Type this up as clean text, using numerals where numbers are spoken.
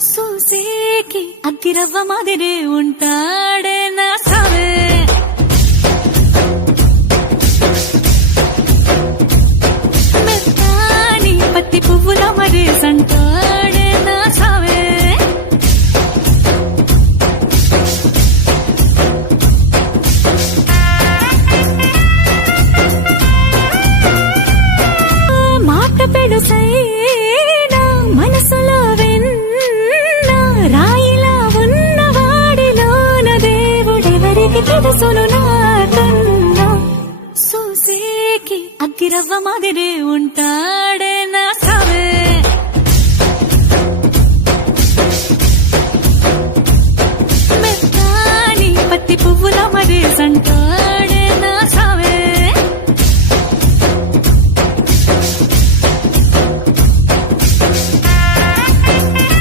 సూసేకి అగ్గిరవ్వ మాదిరే ఉంటాడే నా సావే. మెత్తాని పత్తి పువ్వుల మరే సంటాడే నా సావే. మాట పెడుసైనా మనసులో వెన్న రాయిలా ఉన్నవాడిలోన దేవుడెవరికి తెలుసును నాకన్నా. సూసేకి అగ్గిరవ్వ మాదిరే ఉంటా